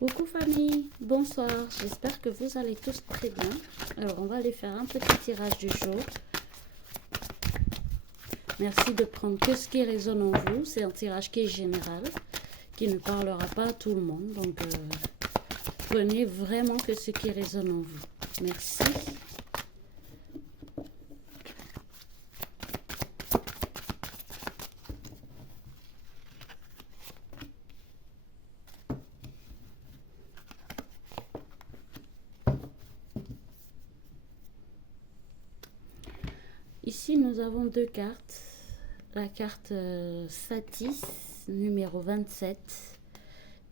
Coucou famille, bonsoir, j'espère que vous allez tous très bien. Alors on va aller faire un petit tirage du jour. Merci de prendre que ce qui résonne en vous, c'est un tirage qui est général, qui ne parlera pas à tout le monde. Donc prenez vraiment que ce qui résonne en vous. Merci. Ici, nous avons deux cartes. La carte Satis, numéro 27,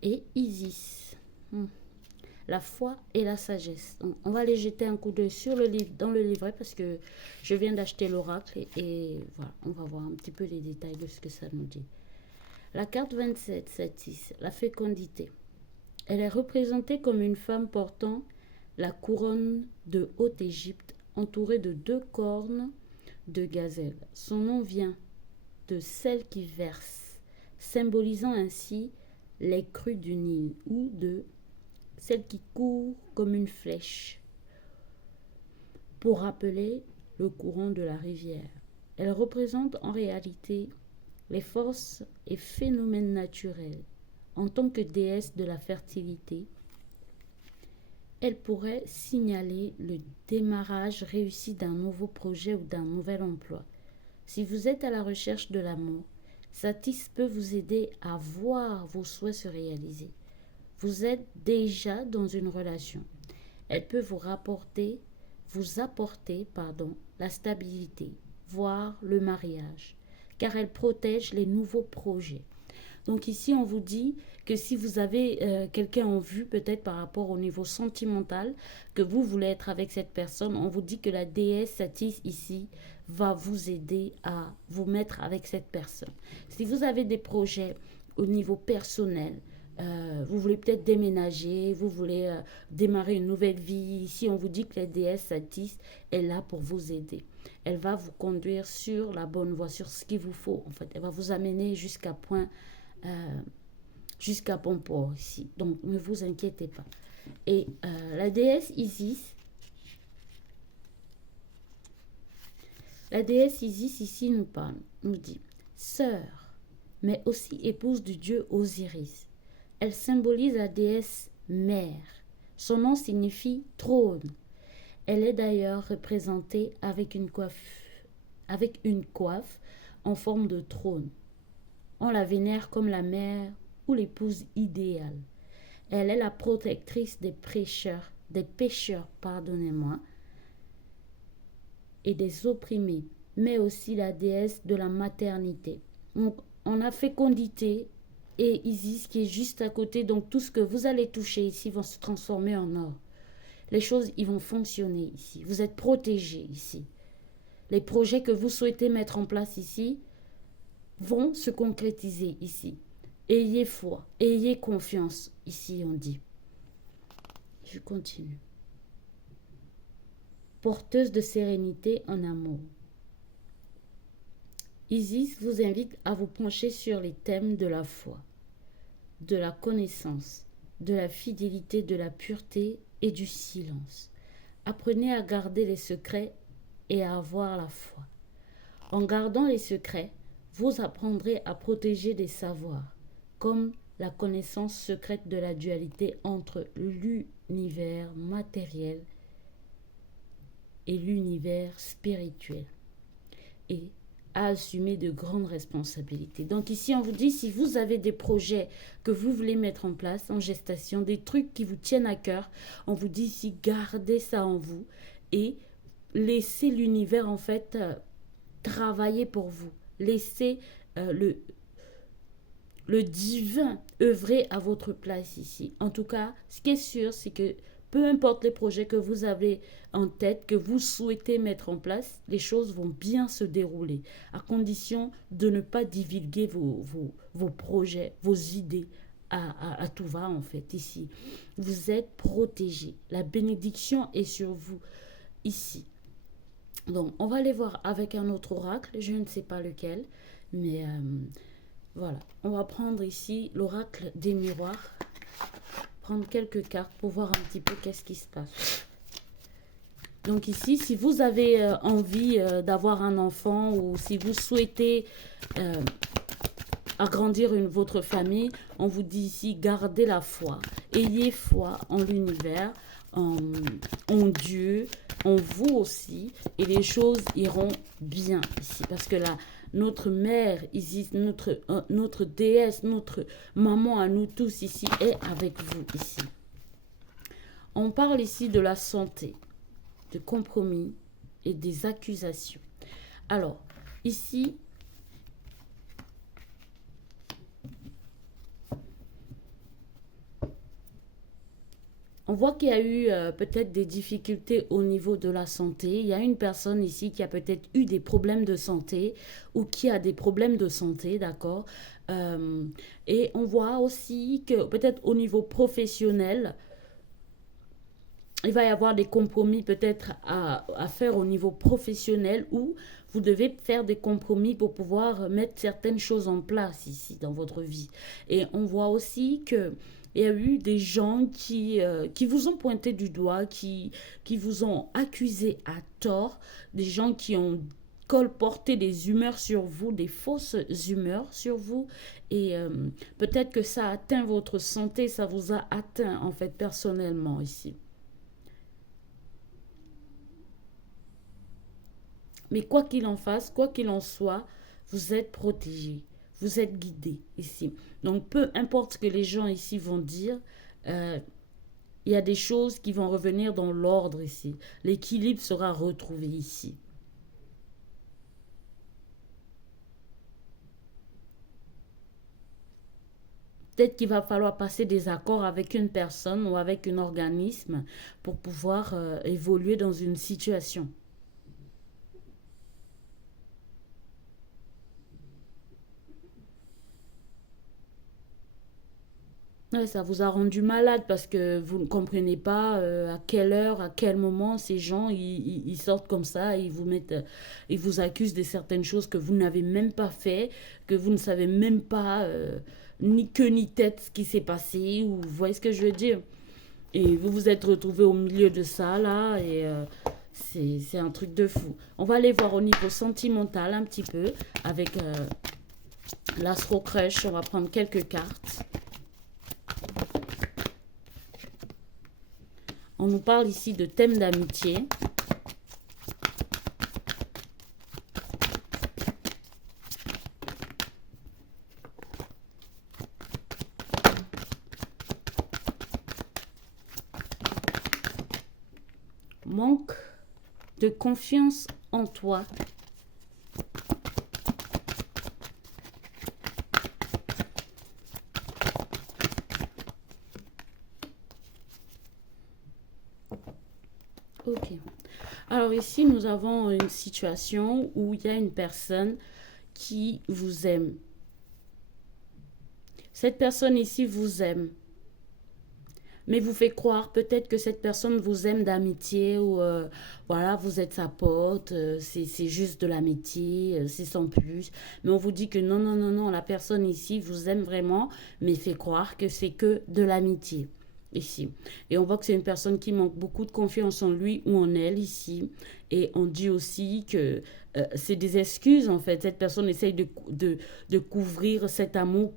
et Isis. La foi et la sagesse. Donc, on va aller jeter un coup d'œil sur le livre, dans le livret, parce que je viens d'acheter l'oracle. Et voilà, on va voir un petit peu les détails de ce que ça nous dit. La carte 27, Satis, la fécondité. Elle est représentée comme une femme portant la couronne de Haute-Égypte, entourée de deux cornes de gazelle. Son nom vient de celle qui verse, symbolisant ainsi les crues du Nil, ou de celle qui court comme une flèche, pour rappeler le courant de la rivière. Elle représente en réalité les forces et phénomènes naturels. En tant que déesse de la fertilité, elle pourrait signaler le démarrage réussi d'un nouveau projet ou d'un nouvel emploi. Si vous êtes à la recherche de l'amour, Satis peut vous aider à voir vos souhaits se réaliser. Vous êtes déjà dans une relation. Elle peut vous apporter la stabilité, voire le mariage, car elle protège les nouveaux projets. Donc ici, on vous dit que si vous avez quelqu'un en vue, peut-être par rapport au niveau sentimental, que vous voulez être avec cette personne, on vous dit que la déesse Satis ici va vous aider à vous mettre avec cette personne. Si vous avez des projets au niveau personnel, vous voulez peut-être déménager, vous voulez démarrer une nouvelle vie. Ici, on vous dit que la déesse Satis est là pour vous aider. Elle va vous conduire sur la bonne voie, sur ce qu'il vous faut. En fait, elle va vous amener jusqu'à bon port ici. Donc, ne vous inquiétez pas. Et la déesse Isis ici nous dit sœur, mais aussi épouse du dieu Osiris. Elle symbolise la déesse mère. Son nom signifie trône. Elle est d'ailleurs représentée avec une coiffe en forme de trône. On la vénère comme la mère ou l'épouse idéale. Elle est la protectrice des pécheurs, et des opprimés, mais aussi la déesse de la maternité. Donc, on a fécondité et Isis qui est juste à côté. Donc, tout ce que vous allez toucher ici va se transformer en or. Les choses, ils vont fonctionner ici. Vous êtes protégés ici. Les projets que vous souhaitez mettre en place ici vont se concrétiser ici. Ayez foi, ayez confiance, ici on dit. Je continue. Porteuse de sérénité en amour. Isis vous invite à vous pencher sur les thèmes de la foi, de la connaissance, de la fidélité, de la pureté et du silence. Apprenez à garder les secrets et à avoir la foi. En gardant les secrets, vous apprendrez à protéger des savoirs, comme la connaissance secrète de la dualité entre l'univers matériel et l'univers spirituel, et à assumer de grandes responsabilités. Donc ici, on vous dit, si vous avez des projets que vous voulez mettre en place en gestation, des trucs qui vous tiennent à cœur, on vous dit ici, gardez ça en vous et laissez l'univers en fait travailler pour vous. Laissez le divin œuvrer à votre place ici. En tout cas, ce qui est sûr, c'est que peu importe les projets que vous avez en tête, que vous souhaitez mettre en place, les choses vont bien se dérouler, à condition de ne pas divulguer vos projets, vos idées à tout va en fait ici. Vous êtes protégés. La bénédiction est sur vous ici. Donc, on va aller voir avec un autre oracle, je ne sais pas lequel, mais voilà. On va prendre ici l'oracle des miroirs. prendre quelques cartes pour voir un petit peu qu'est-ce qui se passe. Donc ici, si vous avez envie d'avoir un enfant ou si vous souhaitez agrandir votre famille, on vous dit ici, gardez la foi. Ayez foi en l'univers, en Dieu, en vous aussi. Et les choses iront bien ici. Parce que là, notre mère, ici, notre déesse, notre maman à nous tous ici est avec vous ici. On parle ici de la santé, de compromis et des accusations. Alors, ici, on voit qu'il y a eu peut-être des difficultés au niveau de la santé. Il y a une personne ici qui a peut-être eu des problèmes de santé ou qui a des problèmes de santé, d'accord. Et on voit aussi que peut-être au niveau professionnel, il va y avoir des compromis peut-être à faire au niveau professionnel où vous devez faire des compromis pour pouvoir mettre certaines choses en place ici dans votre vie. Et on voit aussi que il y a eu des gens qui vous ont pointé du doigt, qui vous ont accusé à tort, des gens qui ont colporté des humeurs sur vous, des fausses humeurs sur vous. Et peut-être que ça a atteint votre santé, ça vous a atteint en fait personnellement ici. Mais quoi qu'il en fasse, quoi qu'il en soit, vous êtes protégé, vous êtes guidé ici. Donc peu importe ce que les gens ici vont dire, euh, il y a des choses qui vont revenir dans l'ordre ici. L'équilibre sera retrouvé ici. Peut-être qu'il va falloir passer des accords avec une personne ou avec un organisme pour pouvoir évoluer dans une situation. Ouais, ça vous a rendu malade parce que vous ne comprenez pas à quelle heure, à quel moment ces gens ils sortent comme ça, ils vous mettent, ils vous accusent de certaines choses que vous n'avez même pas fait, que vous ne savez même pas ni queue ni tête ce qui s'est passé, ou vous voyez ce que je veux dire. Et vous vous êtes retrouvé au milieu de ça là et c'est un truc de fou. On va aller voir au niveau sentimental un petit peu avec l'Astro Crush. On va prendre quelques cartes. On nous parle ici de thème d'amitié. Manque de confiance en toi. Ok. Alors ici, nous avons une situation où il y a une personne qui vous aime. Cette personne ici vous aime, mais vous fait croire peut-être que cette personne vous aime d'amitié ou voilà, vous êtes sa pote, c'est juste de l'amitié, c'est sans plus. Mais on vous dit que non, non, non, non, la personne ici vous aime vraiment, mais fait croire que c'est que de l'amitié ici. Et on voit que c'est une personne qui manque beaucoup de confiance en lui ou en elle ici. Et on dit aussi que c'est des excuses en fait. Cette personne essaye de couvrir cet amour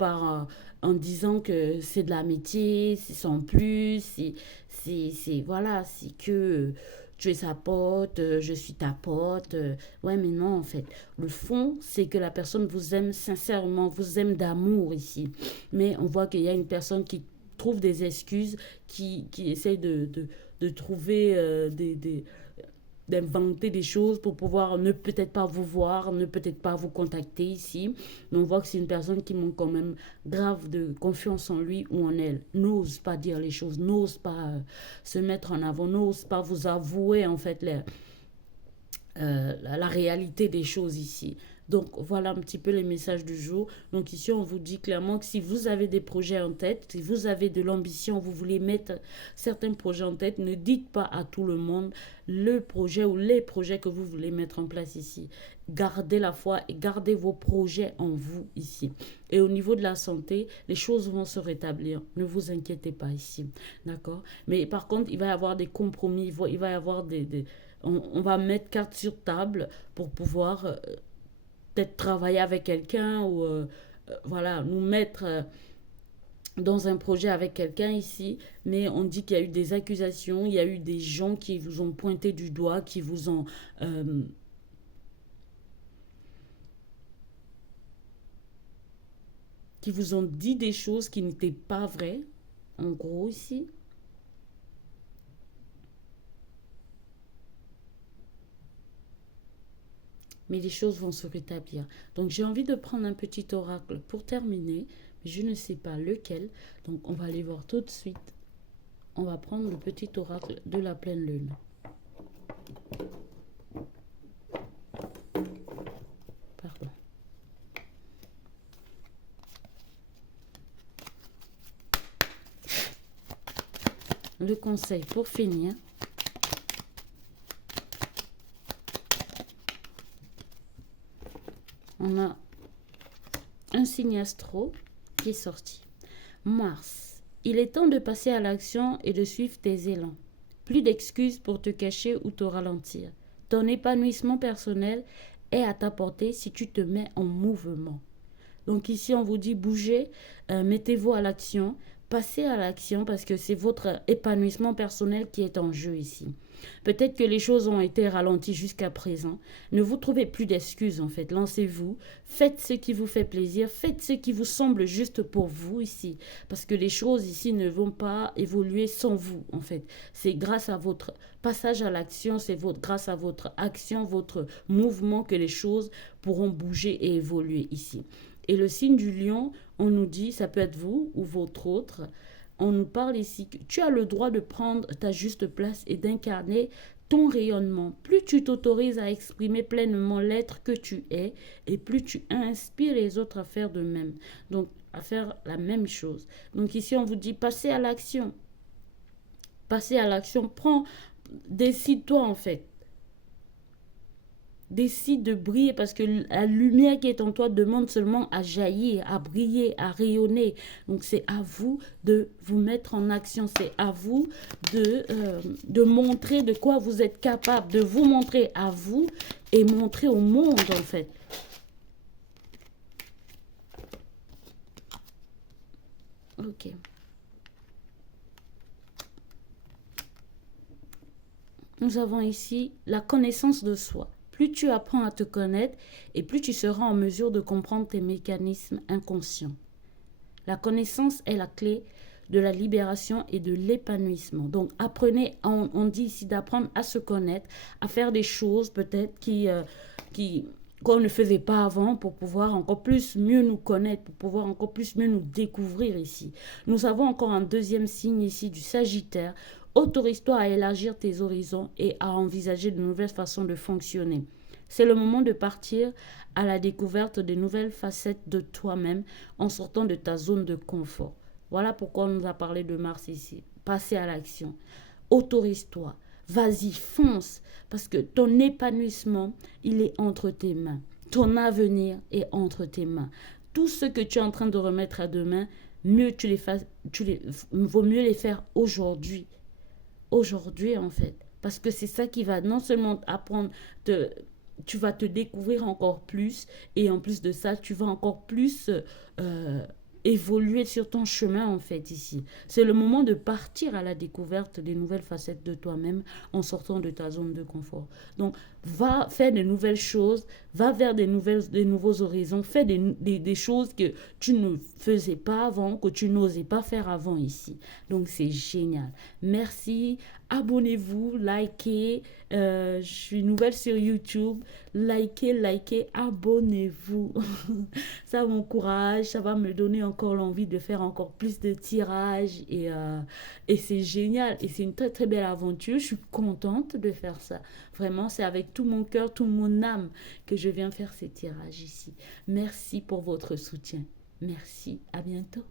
en disant que c'est de l'amitié, c'est sans plus, voilà, c'est que tu es sa pote, je suis ta pote. Ouais, mais non, en fait. Le fond, c'est que la personne vous aime sincèrement, vous aime d'amour ici. Mais on voit qu'il y a une personne qui trouve des excuses, qui essaye de trouver d'inventer des choses pour pouvoir ne peut-être pas vous voir, ne peut-être pas vous contacter ici. Mais on voit que c'est une personne qui manque quand même grave de confiance en lui ou en elle. N'ose pas dire les choses, n'ose pas se mettre en avant, n'ose pas vous avouer en fait la réalité des choses ici. Donc, voilà un petit peu les messages du jour. Donc, ici, on vous dit clairement que si vous avez des projets en tête, si vous avez de l'ambition, vous voulez mettre certains projets en tête, ne dites pas à tout le monde le projet ou les projets que vous voulez mettre en place ici. Gardez la foi et gardez vos projets en vous ici. Et au niveau de la santé, les choses vont se rétablir. Ne vous inquiétez pas ici. D'accord? Mais par contre, il va y avoir des compromis. Il va y avoir on va mettre carte sur table pour pouvoir peut-être travailler avec quelqu'un ou voilà, nous mettre dans un projet avec quelqu'un ici, mais on dit qu'il y a eu des accusations, il y a eu des gens qui vous ont pointé du doigt, euh, qui vous ont dit des choses qui n'étaient pas vraies, en gros ici. Mais les choses vont se rétablir. Donc j'ai envie de prendre un petit oracle pour terminer, mais je ne sais pas lequel. Donc on va aller voir tout de suite. On va prendre le petit oracle de la pleine lune. Pardon. Le conseil pour finir. On a un signe astro qui est sorti. Mars, il est temps de passer à l'action et de suivre tes élans. Plus d'excuses pour te cacher ou te ralentir. Ton épanouissement personnel est à ta portée si tu te mets en mouvement. Donc ici, on vous dit bougez, mettez-vous à l'action, passez à l'action parce que c'est votre épanouissement personnel qui est en jeu ici. Peut-être que les choses ont été ralenties jusqu'à présent. Ne vous trouvez plus d'excuses en fait. Lancez-vous, faites ce qui vous fait plaisir, faites ce qui vous semble juste pour vous ici. Parce que les choses ici ne vont pas évoluer sans vous en fait. C'est grâce à votre passage à l'action, grâce à votre action, votre mouvement que les choses pourront bouger et évoluer ici. Et le signe du lion, on nous dit, ça peut être vous ou votre autre, on nous parle ici que tu as le droit de prendre ta juste place et d'incarner ton rayonnement. Plus tu t'autorises à exprimer pleinement l'être que tu es et plus tu inspires les autres à faire de même. Donc, à faire la même chose. Donc ici, on vous dit, passez à l'action. Passez à l'action. Décide-toi en fait. Décide de briller parce que la lumière qui est en toi demande seulement à jaillir, à briller, à rayonner. Donc c'est à vous de vous mettre en action, c'est à vous de montrer de quoi vous êtes capable, de vous montrer à vous et montrer au monde en fait. Ok. Nous avons ici la connaissance de soi. Plus tu apprends à te connaître et plus tu seras en mesure de comprendre tes mécanismes inconscients. La connaissance est la clé de la libération et de l'épanouissement. Donc apprenez, on dit ici d'apprendre à se connaître, à faire des choses peut-être qu'on ne faisait pas avant pour pouvoir encore plus mieux nous connaître, pour pouvoir encore plus mieux nous découvrir ici. Nous avons encore un deuxième signe ici du Sagittaire. Autorise-toi à élargir tes horizons et à envisager de nouvelles façons de fonctionner. C'est le moment de partir à la découverte de nouvelles facettes de toi-même en sortant de ta zone de confort. Voilà pourquoi on nous a parlé de Mars ici. Passer à l'action. Autorise-toi. Vas-y, fonce. Parce que ton épanouissement, il est entre tes mains. Ton avenir est entre tes mains. Tout ce que tu es en train de remettre à demain, vaut mieux les faire aujourd'hui. Aujourd'hui en fait, parce que c'est ça qui va non seulement apprendre, tu vas te découvrir encore plus et en plus de ça, tu vas encore plus évoluer sur ton chemin en fait ici. C'est le moment de partir à la découverte des nouvelles facettes de toi-même en sortant de ta zone de confort. Donc, va faire de nouvelles choses, va vers des nouveaux horizons, fais des choses que tu ne faisais pas avant, que tu n'osais pas faire avant ici. Donc, c'est génial. Merci Abonnez-vous, likez. Je suis nouvelle sur YouTube. Likez, abonnez-vous. Ça m'encourage, ça va me donner encore l'envie de faire encore plus de tirages. Et c'est génial. Et c'est une très très belle aventure. Je suis contente de faire ça. Vraiment, c'est avec tout mon cœur, toute mon âme que je viens faire ces tirages ici. Merci pour votre soutien. Merci. À bientôt.